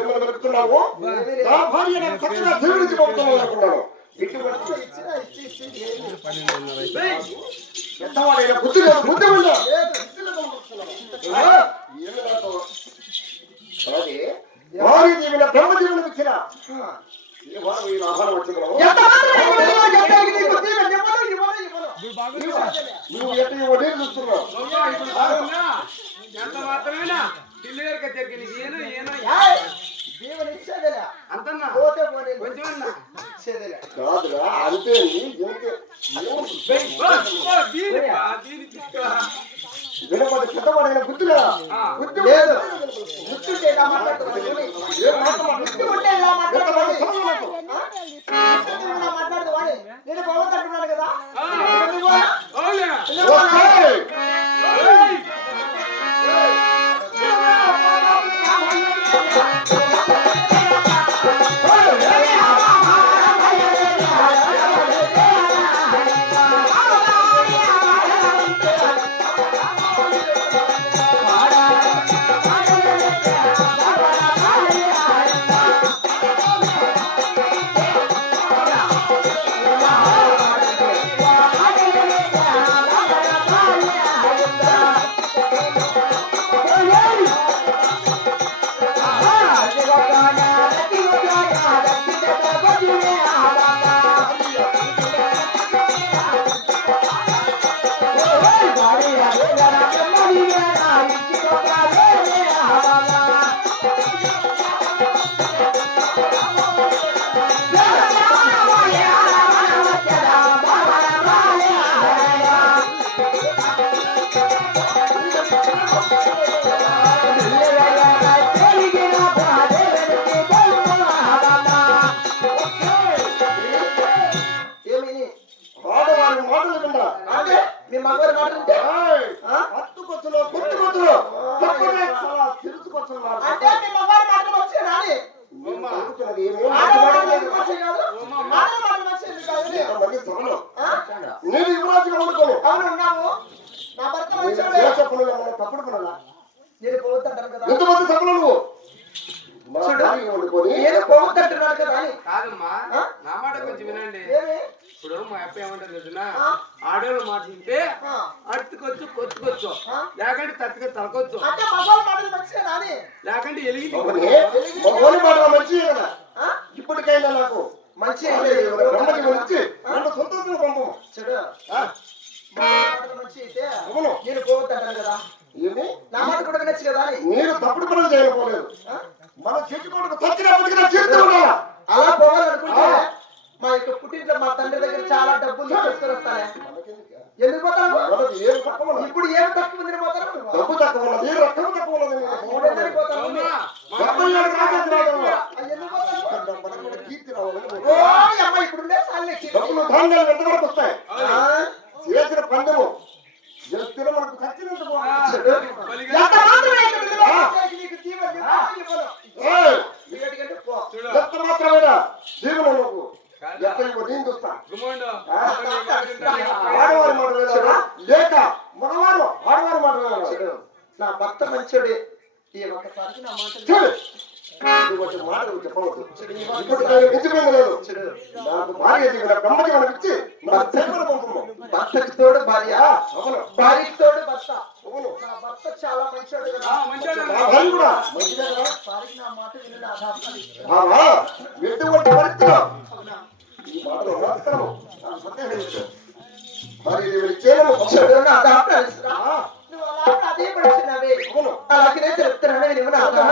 ఏమని వెతుకుతున్నావు? నా భార్య నాకు చక్కగా దేవుడికి పంపుతున్నావు అనుకున్నాను. పెద్దవాడైనా బుద్ధి లేదు, బుద్ధి ఉందా? అలాగే భార్య దీవిన బ్రహ్మ దీవెన ఇచ్చిన ఆహారం వచ్చగలవు. నువ్వు ఎట్లా ఇవ్వడే చూస్తున్నావు. ఎంత మాత్రమేనా పిల్లలకి దగ్గర ఏను ఏనో కాదురా అంతే. వినపడి పెద్దవాడైన బుద్ధిగా బుద్ధి లేదు. బుద్ధి మాట్లాడదు నేను బాగుంటున్నాను కదా. నేను యువరాజుగా అనుకోను. ఎంతమంది సభలో నువ్వు కాదమ్మా, నా మాట కొంచెం వినండి. ఇప్పుడు మా అప్ప ఏమంటారు తెలుసునా, ఆడవాళ్ళు మాట్లాడితే అట్టుకొచ్చు కొట్టుకొచ్చు, లేకంటే తట్టుగా తలకొచ్చు, లేకంటే ఎలిగి ఇప్పటికైనా నాకు మంచి సంతోషం పంపము. నేను పోవద్దంటాను కదా. నా మాట కూడా వినొచ్చు కదా. నేను తప్పుడు పనులు చేయకపోలేదు. మన చెట్టు కొడుకు తచ్చినప్పటికీ చేస్తూ ఉండాలా. అలా పోవాలనుకుంటే మా యొక్క పుట్టింట్లో మా తండ్రి దగ్గర చాలా డబ్బులు తీసుకొని వస్తానే. ఎందుకు పోతాను? ఇప్పుడు ఏం తక్కువ ఉంది పోతాను? డబ్బు తక్కువ ఉన్నది, రక్తం తక్కువ ఉన్నది. డబ్బులు ధాన్యాలు ఎంతవరకు వస్తాయి? చేసిన పందెము గెలిస్తేనే మనకు ఖచ్చితంగా మాత్రమేనా జీవనం నువ్వు నేను చూస్తా. ఆడవారి మాట లేక మగవారు ఆడవారి మాట నా భర్త మంచోడే. ఈ ఒక్కసారికి నా మాట చెప్పవద్దు. ఇప్పుడు నిజమేం లేదు. నాకు భార్య బ్రహ్మకి మనం ఇచ్చి భర్తకి తోడు భార్య, భార్యకి తోడు భర్త. నా భర్త చాలా మంచోడు కదా. నా మాట ఎటువంటి పరిస్థితిలో ఈ మాటలు మాత్రం మరి అదే పడుతున్నావే. అలాగే చెప్తున్నావే నువ్వు నాదా.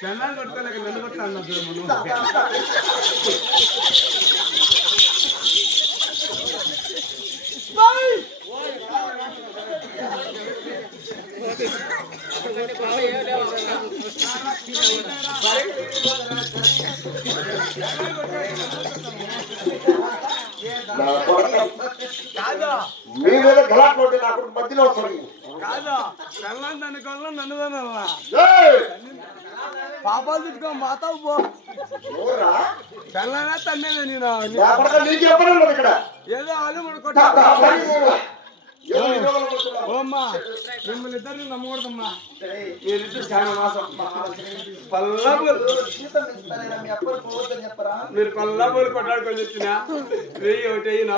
జనాలు కొట్టుకోలేక నన్ను కొట్టాను మీ మీద గలాట్ ఉంటే నాకు మధ్యలో వస్తుంది కాదా కళ్ళని అనుకోవాలా నన్ను తనల్లా పాపాలు తిట్టుకో మాతావు పో కళ్ళనే తన్నేది నేను నీకు చెప్పను ఇక్కడ ఏదో వాళ్ళు ఓమ్మా మిమ్మల్ని ఇద్దరిని నమ్మకూడదమ్మా మీరిద్దరు చాలా మాసం మీరు పల్లబోలు కొట్టాడుకొని వచ్చినా వెయ్యి ఒకటి అయినా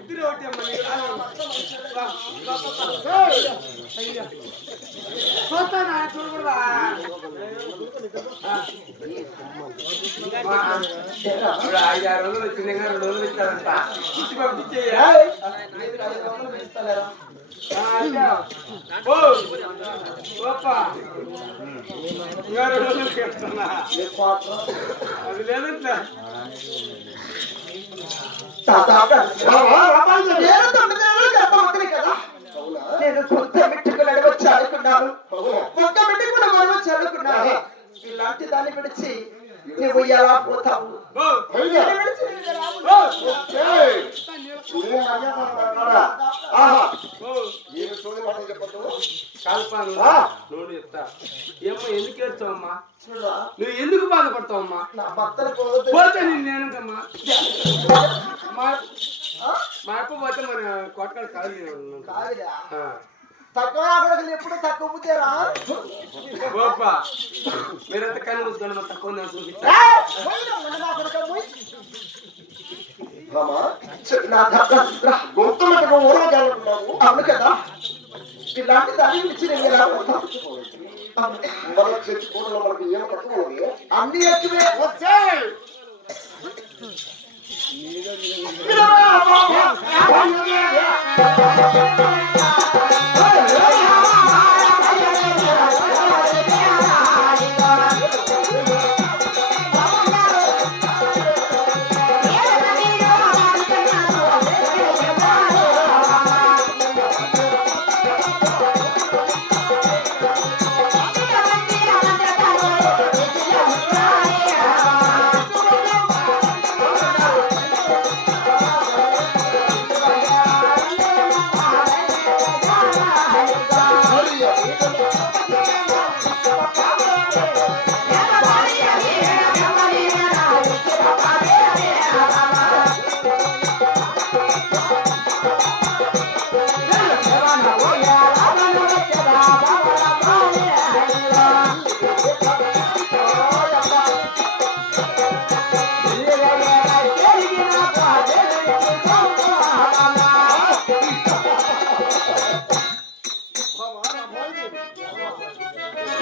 ఇద్దరు ఒకటి అమ్మా చూస్తానా చూడకూడదా ఇప్పుడు 5-6 రోజులు వచ్చింది 2 రోజులు ఇస్తారంట ఇచ్చి పంపించేయ్యా ఇంకా 2 రోజులకి వస్తున్నా అది లేదంటే నేను కొత్త మెట్టుకు నడవచ్చు అనుకున్నాను ఒక్క మెట్టుకు కూడా నడవచ్చు అనుకున్నాను ఇలాంటి దాన్ని విడిచి నువ్వు ఎలా పోతావు నువ్వు చెప్తా ఏమో ఎందుకు ఏడ్చావమ్మా నువ్వు ఎందుకు బాధపడతావమ్మా నా భర్తను పోతే నేనేంటమ్మా మా అప్ప పోతే మరి కొట్టకాడు కాదు తక్కువ ఎప్పుడు తక్కువ పుట్టారా మీరంతా కళ్ళు చూసుకోండి తక్కువ చూపించా అవును కదా ఇలాంటి దాన్ని ఇచ్చి నేను ఎలా పోతాను అన్ని ఎక్కువే వచ్చాయి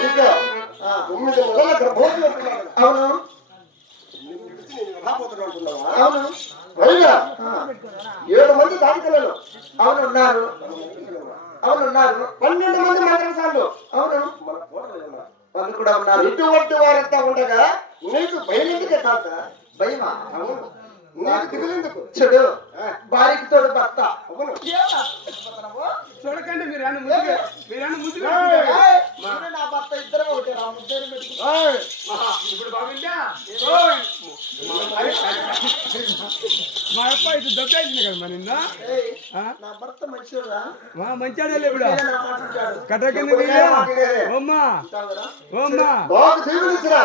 ఇంకా 9 నెలల గర్భవతి ఉంటున్నాడు. అవును నిన్ను విడిచి నేను ఎలా పోతున్నా అంటున్నావా? అవును పైగా 7 మంది దాటికలను అవును ఉన్నారు 12 మంది మంత్రసాలు అవును మన కోటలో ఉన్నారు. వాళ్ళు కూడా ఉన్నారు. ఇటువంటి వారంతా ఉండగా నీకు భయమెందుకే కాక? భయమా? అవును, నీకు దిగులేందుకు? చెడు భార్యకి తోడు భర్త. అవును. చూడకండి మీరు అన్న ముద్దుగా ఏయ్, నేను నా భర్త ఇద్దరం ఒకటే రా, ముద్దేలు పెట్టుకో. ఏయ్, ఇప్పుడు బాగుందా ఓయ్! మా అప్ప ఇది దొబ్బేసింది కదా మన నిన్న ఏయ్, ఆ? నా భర్త మంచిరా మంచాడే ఇప్పుడు నా మాట వింటాడు. కటకింది ఓమ్మా వింటావురా? ఓమ్మా బాగు దీవునిచ్చిరా.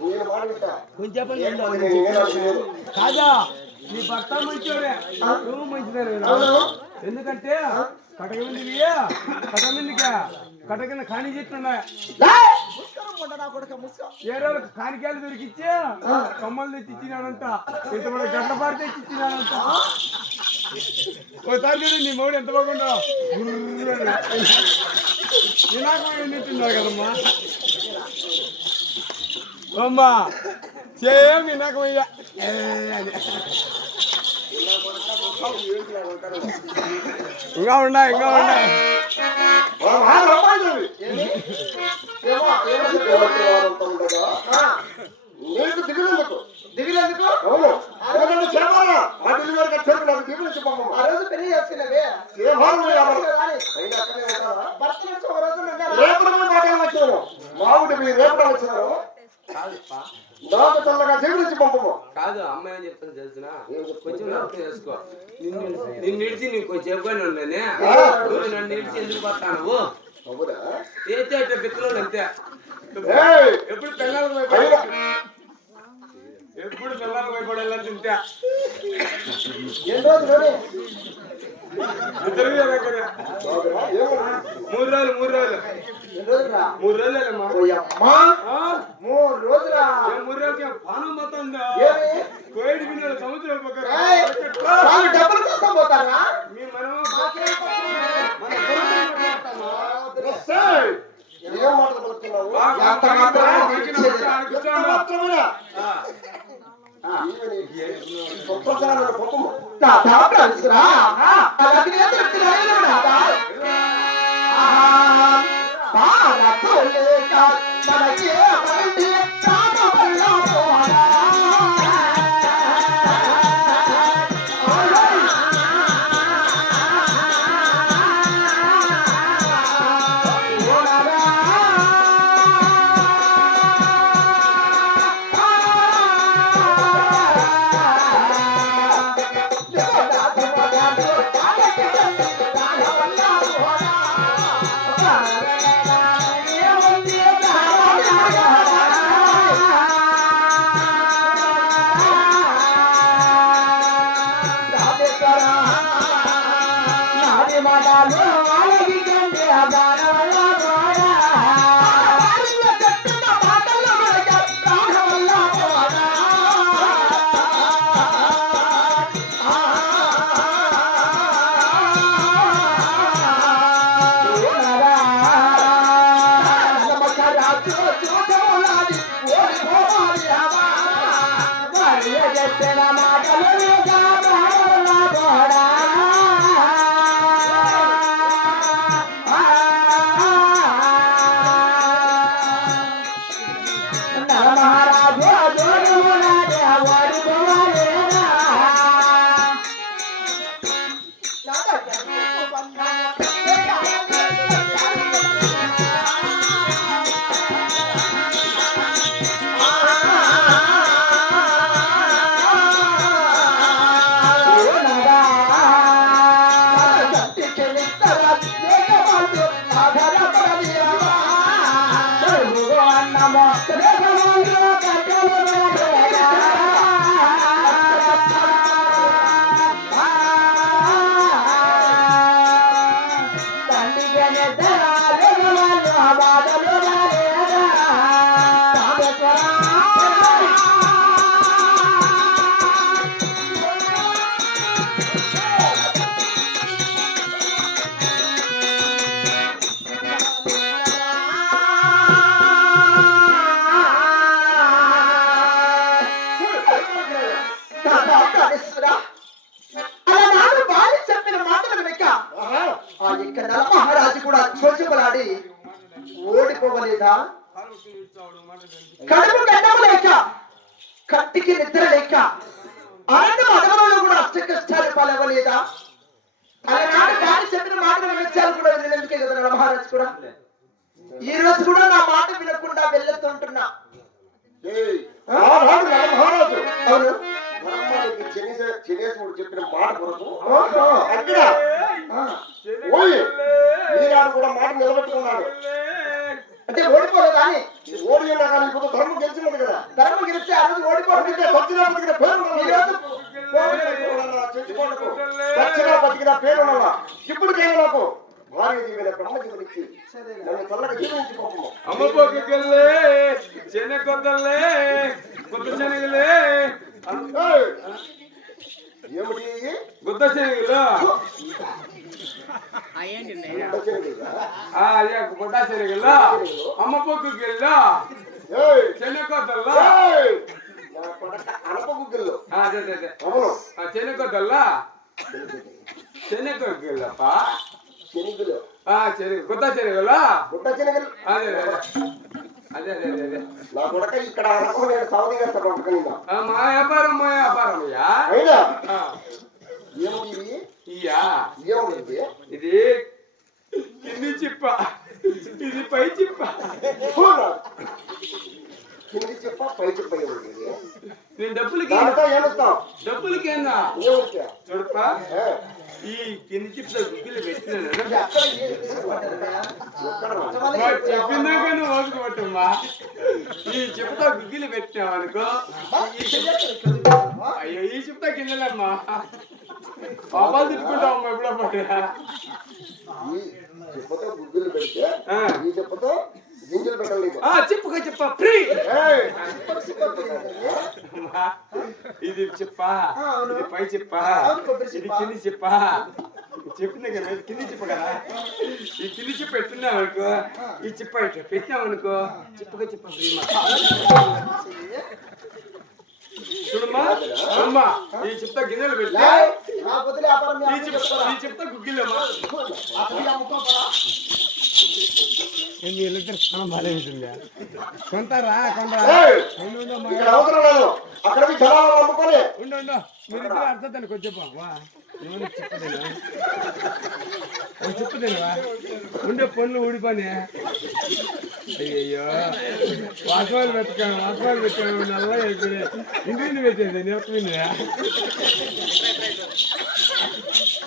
నేను మాట వింటా. కొంచెం నేను కాదా నీ భర్త మంచోడే నువ్వు మంచిదే అవును ఎందుకంటే కటకమిందికి కటకిన కాని చెట్లు ఉన్నాయి ఏయ్, ముస్కరం కొండ నా కొడుక ముస్కరం. ఏ రోజు కానికాయలు దొరికిచ్చే కొమ్మలు తెచ్చి ఇచ్చినాడంట ఇంతమంది గడ్డ పారి తెచ్చి ఇచ్చినాడంట ఒకసారి చూడు నీ మౌడు ఎంత బాగుండో వినాకం తింటున్నాడు కదమ్మా అమ్మా సేమ్ వినాకమయ్యా ఇంకా ఉన్నాయి ఏమి? ఏమో, ఏమో చెప్పు. వారంతా ఉండగా నీకు దిగులేందుకు? దిగులేందుకు? అవును, ఎందుకంటే చేమాలా ఆ డెలివరీ ఖర్చు నాకు దిగులు చెప్పమ్మా. ఆ రోజు పెళ్లి చేసుకున్నవే సేవాలు రావాలి. రాని. అయినా అక్కడే ఉంటారా? భర్త నుంచి ఒక రోజు ఉన్నారా? రేపటి మాటలు వచ్చాను మావుడి మీరు రేపటి వచ్చినారు. నాకు చల్లగా జీవించి పంపము. కాదు అమ్మాయి ఏం చెప్తాను తెలుసునా కొంచెం అర్థం చేసుకో నిన్ను నిడిచి నీకు కొంచెం చెప్పని ఉన్నానే నువ్వు నన్ను నిడిచి ఎందుకు పడతాను అవునా? ఏతే పిక్కలు అంతే ఏయ్! ఎప్పుడు పిల్లలకు అయినా ఎప్పుడు పిల్లలకు భయపడాలని తింటా ఎన్ని రోజులు? ఇద్దరు బాగురా? ఏమన్నా? 3 రోజులు ఎన్ని రోజులురా? 3 రోజులేమ్మా ఓ అమ్మా, 3 రోజులా? 3 రోజులకి పానం మొత్తం ఉందా ఏమి? కోయిడ్ వినోద సముద్రం పక్కన ఏయ్, వాళ్ళు డబ్బుల కోసం పోతారా? మీ మనం మాకేం ఏయ్! ఏం మాటలు పలుకుతున్నావు? ఎంత మాత్రమే ఎంత మాత్రమేనా? ఒక్కసారి పంపము. నా దాప తెలుసురా? అలాగే ఎదురు రాయలేడా? భారతులేక మనకే బయటి సామవల్ల పోరా. పోవలేదా? కాలుకి ఇచ్చాడు మాట తెలిసి. కడుపు గడ్డము లేక కట్టికి నిద్ర లేక ఆనందం అడవులలో కూడా అష్ట కష్టాలు పాలవలేదా? అలనాడు గాలి చెప్పిన మాటలు వినొచ్చారు కూడా వినలేందుకే కదా మహారాజు కూడా. ఈ రోజు కూడా నా మాట వినకుండా వెళ్ళొద్దంటున్నా. ఏయ్, ఆనాడు మహారాజు అవును. బ్రహ్మానికి చినేశ్వరుడు చెప్పిన మాట కొరకు ఓహో. అక్కడ ఆ. ఓయ్ ఈనాడు కూడా మాట నిలబెట్టుకున్నాడు. అంటే ఓడిపోలేదా అని? ఓడి ఉన్నా కానీ ఇప్పుడు ధర్మం గెలిచినది కదా. ధర్మం గెలిస్తే ఆ రోజు ఓడిపోవడం అందుకే సత్యనా బతికిన పేరు ఈ రోజు చచ్చిపోవడకు సత్యనా బతికిన పేరు ఇప్పుడు నాకు భార్య జీవిన బ్రహ్మ జీవనిచ్చి నన్ను చల్లగా జీవించి పంపము. అమ్మ పొక్కలే చెనె కొత్తలే కొత్త శనగలే ఏయ్, ఏమిటి గుత్త శనగలు అదే గుడ్డ శనగలు అమ్మ పొక్కలు ఏయ్, చెనె కొత్తలు ఏయ్, నా కొడక అనప గుగ్గిళ్ళు. అదే అదే అదే అవును చెనె కొత్తల చెనె కొక్కలప్ప శనిగులు శనగ గుత్త శనగలు గుడ్డ శనగలు. అదే అదే అదే అదే అదే అదే నా కొడక ఇక్కడ అనప నేను సౌదీ చేస్తాను ఒకటిగా మా వ్యాపారం అయ్యా అయినా ఏమిటి ఇవి? ఇయ్యా ఏమిటి ఇది? ఇది కింది చిప్ప ఇది పై చిప్ప చూడు. కింది చెప్ప పై చెప్ప ఏమిటి ఇది? నేను డబ్బులకి దాంతో ఏమిస్తావు? డబ్బులకి ఏందా ఏమిటా? చూడప్ప ఏ, ఈ కింది చిప్ప గుగ్గిలు పెట్టినాను ఎక్కడ ఏం తీసుకుంటారయ్యా? ఎక్కడ? చెప్పిందాక నువ్వు ఓదుకోవటమ్మా ఈ చెప్పుతో గుగ్గిలు పెట్టినావు అనుకో అయ్యో ఈ చెప్తా కిందలమ్మా పాపాలు తిట్టుకుంటావమ్మా ఎప్పుడప్పుడు ఈ చెప్పతో గుగ్గిలు పెడితే ఈ చెప్పతో గింజలు పెట్టాలి నీకు. చెప్పుకో చెప్ప ఫ్రీ ఏయ్, ఇది చెప్ప ఇది పై చెప్ప ఇది కింది చెప్ప చెప్పింది కదా ఇది కింది చెప్ప కదా ఈ కింది చెప్ప పెట్టున్నావు అనుకో ఈ చెప్ప ఇట్లా పెట్టావు అనుకో చెప్పుగా చెప్ప ఫ్రీ చూడమ్మా అమ్మా ఈ చెప్తా గిన్నెలు పెట్టి ఏయ్, నా బదులు వ్యాపారం మీ అమ్మకి చెప్తారా? ఈ చెప్తా గుగ్గిలమ్మా అసలు అమ్ముకోపరా? వీళ్ళిద్దరు చాలా బాగా ఉంటుందా కొంటారా ఏయ్, ఇక్కడ అవసరం లేదు. అక్కడికి జనాలు అమ్ముకొని ఉండు మీరిద్దరు అర్థాన్ని కొంచెం వా చెప్పదేనా ఉండే పనులు ఊడిపోయి అయ్యయ్యో వాసవాలు పెట్టాను నల్లగా అయిపోయినాయి ఇంటిని పెట్టేది నేర్పింది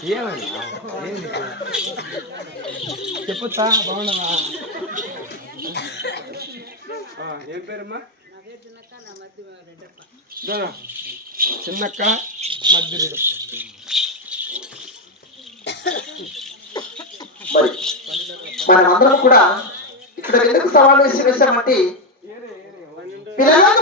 ఏమన్నా ఏంది చెప్పొచ్చా బాగున్నావా ఏం పేరమ్మా చిన్నక్క మధ్యరుడు మరి మనమందరం కూడా ఇక్కడ ఎందుకు సవాల్ వేసి వేశామంటే పిల్లలకు